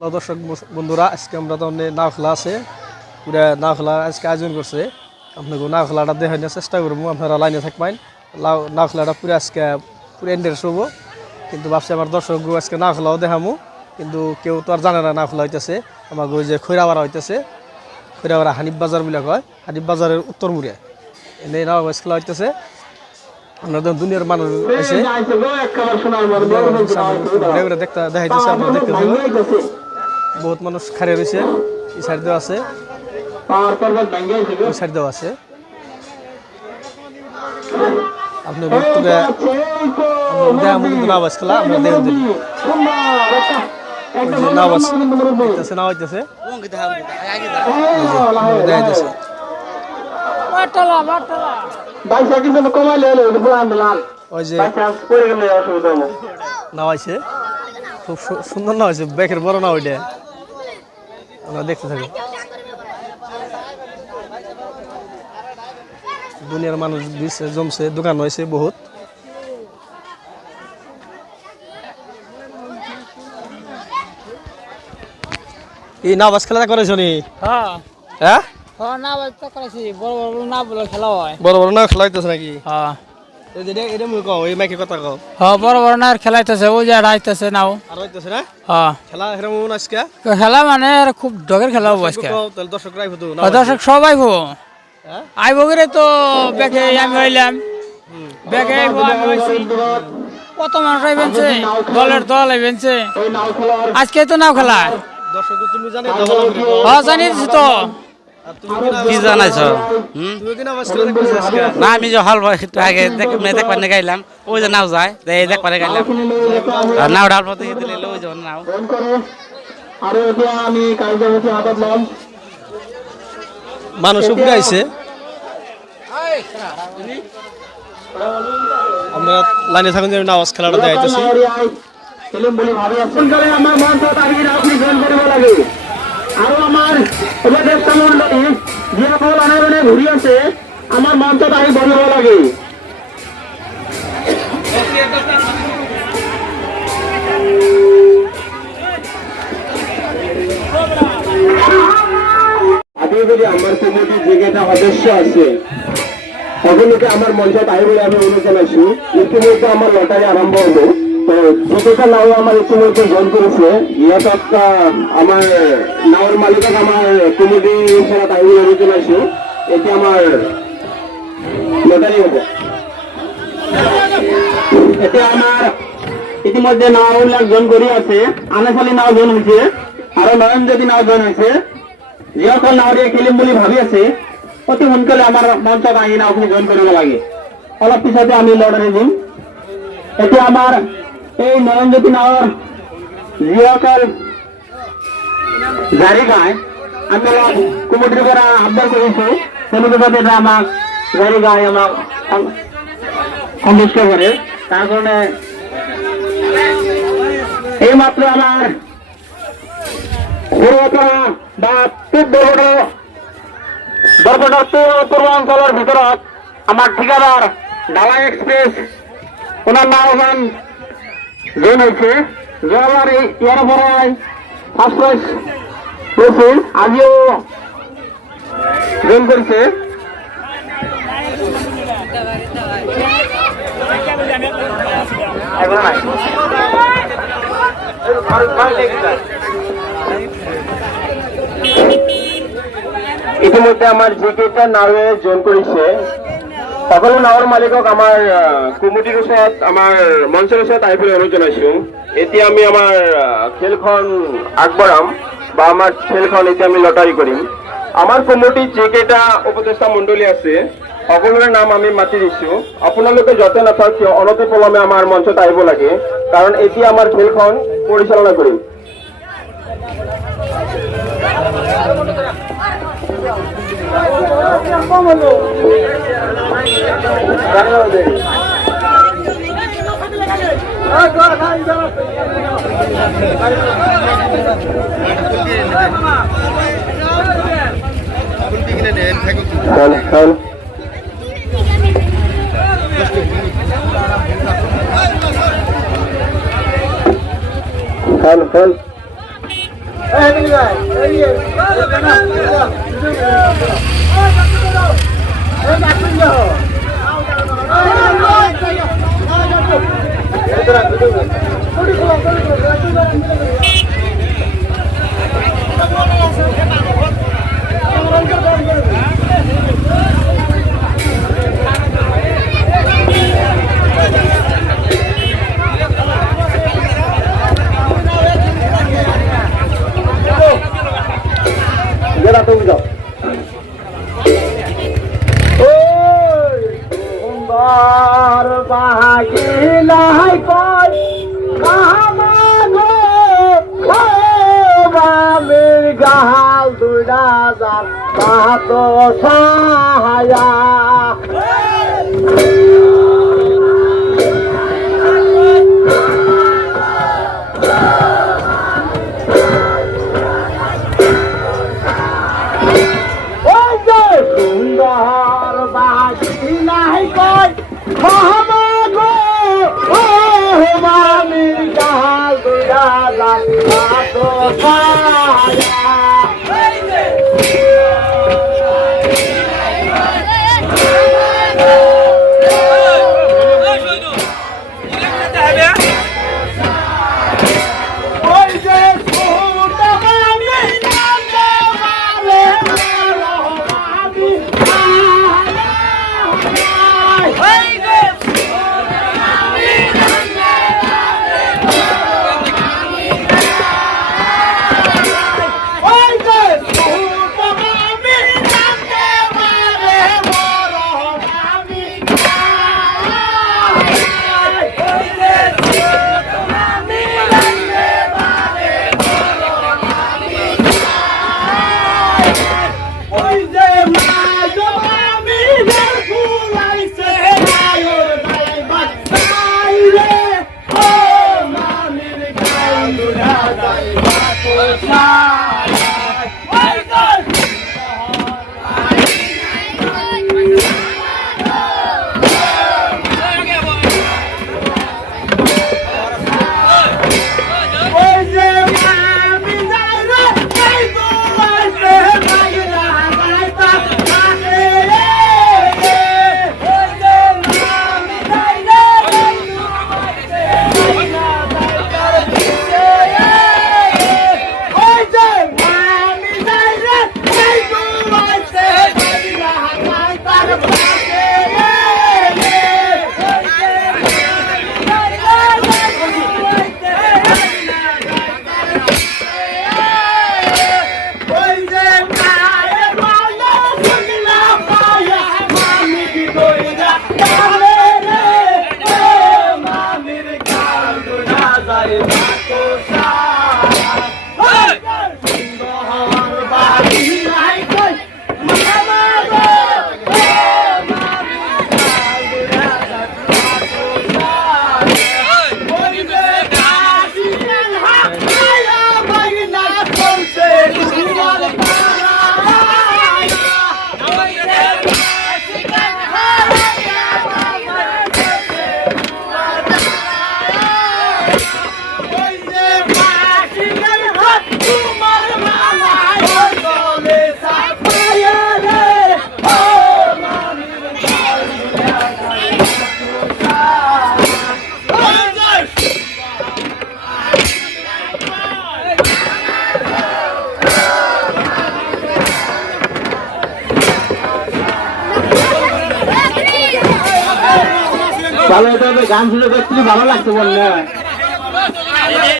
দর্শক বন্ধুরা আজকে আমরা তো নাও খেলা আছে পুরা নাও খেলা আজকে আয়োজন করছে আপনাকে নাও খেলাটা দেখানোর চেষ্টা করবো আপনারা লাইনে থাকবেন নাও খেলাটা পুরো আজকে পুরো ইন্টারেস্ট হবো কিন্তু ভাবছি আমার দর্শক আজকে নাও খেলাও দেখামো কিন্তু কেউ তো আর জানে না নাও খেলা হইতেছে আমাকে ওই যে খৈরাবাড়া হইতেছে খৈরাবাড়া হানিফ বাজার বলে কয় হানিফ বাজারের উত্তর মুড়িয়া এনে নাও খেলা হইতেছে আমরা দুনিয়ার মানুষ এসে দেখাইতেছে আপনারা দেখতে বহুত মানুষ খাড়ে রয়েছে এই সাইড দেওয়া আছে ওই সাইড দেওয়া আছে আপনি নামাজ খেলা আমরা দেখুন নামাজ হইতেছে না হইতেছে দেখাইতেছে ওই যে নামাইছে খুব সুন্দর না হয়েছে ব্যাকের বড় না ওইটা আমরা দেখতে থাকি দুনিয়ার মানুষ জমছে দোকান হয়েছে বহুত এই নামাজ খেলা করেছো নি হ্যাঁ বড় বড় না খেলা হইতেছে নাকি খেলা মানে খুব ডগের খেলা হবো আজকে দর্শক সব আইব আইব করে তো ব্যাগে আমি হইলাম ব্যাগে কত মানুষ আইবেনছে দলের দল আইবেনছে আজকে তো নাও খেলা জানি তো কি জানাইছ না আমি যে হল আগে দেখবার গাইলাম ওই যে নাও যায় দেখবার গাইলাম নাও ডাল মতো দিলে ওই যে নাও মানুষ উপরে আইছে আমরা লাইনে থাকুন নামাজ খেলাটা দেখাইতেছি আরো আমার উপদেষ্টা মন্ডলী যে সকল অনেক ঘুরি আছে আমার মঞ্চ তাই বড় লাগে আগে যদি আমার কমিটির যে কটা সদস্য আছে সকলকে আমার মঞ্চ তাই বলে আমি অনুরোধ জানাইছি ইতিমধ্যে আমার লটারি আরম্ভ হলো তো যেটা নাও আমার ইতিমধ্যে জয়েন করেছে ইয়াটা আমার নাওর মালিক আমার কমিটি সেটা তাই বলে অনুরোধ জানাইছি এটি আমার লটারি হবে এতে আমার ইতিমধ্যে নাও জয়েন করে আছে আনাফালি নাও জয়েন হয়েছে আরো নয়ন যদি নাও জয়েন হয়েছে যিসকল নাওরিয়া খেলিম বুলি ভাবি আছে অতি সোনকালে আমাৰ মঞ্চত আহি নাওখিনি জইন কৰিব লাগে অলপ পিছতে আমি লটাৰী দিম এতিয়া আমাৰ এই নয়নজ্যোতি নাৱৰ যিসকল জাৰি গায় আমি অলপ কমিটিৰ পৰা আহ্বান কৰিছো তেওঁলোকে যাতে আমাক জাৰি গায় আমাক সন্তুষ্ট কৰে তাৰ কাৰণে এই মাত্ৰ আমাৰ সৰুপৰা বা বরপেটার পূর্বাঞ্চলের ভিতরত আমার ঠিকাদার ঢালা এক্সপ্রেস ওনার নাম জয়েন হয়েছে জয়াবার ইয়ার পরে ফার্স্ট প্রাইজ পেয়েছে আজিও জয়েন করেছে ইতিমধ্যে আমার জিকেটা নাওয়ে জয়েন করেছে সকলো নাওৰ মালিকক আমাৰ কমিটিৰ ওচৰত আমাৰ মঞ্চৰ ওচৰত আহি পেলাই অনুৰোধ জনাইছো এতিয়া আমি আমাৰ খেলখন আগবঢ়াম বা আমাৰ খেলখন এতিয়া আমি লটাৰী কৰিম আমাৰ কমিটিত যিকেইটা উপদেষ্টা মণ্ডলী আছে সকলোৰে নাম আমি মাতি দিছো আপোনালোকে যতে নাথাক কিয় অনতি পলমে আমাৰ মঞ্চত আহিব লাগে কাৰণ এতিয়া আমাৰ খেলখন পৰিচালনা কৰিম তুমি যাও সুন্দর বাগিলাই কই বামের গাল দুই রাজার বাহাত সাহায়া সুন্দর বাগিলাই কই বামের গাল দুই রাজার বাহাত সাহায়া ভালো গান শুনে দেখছি ভালো লাগছে বললে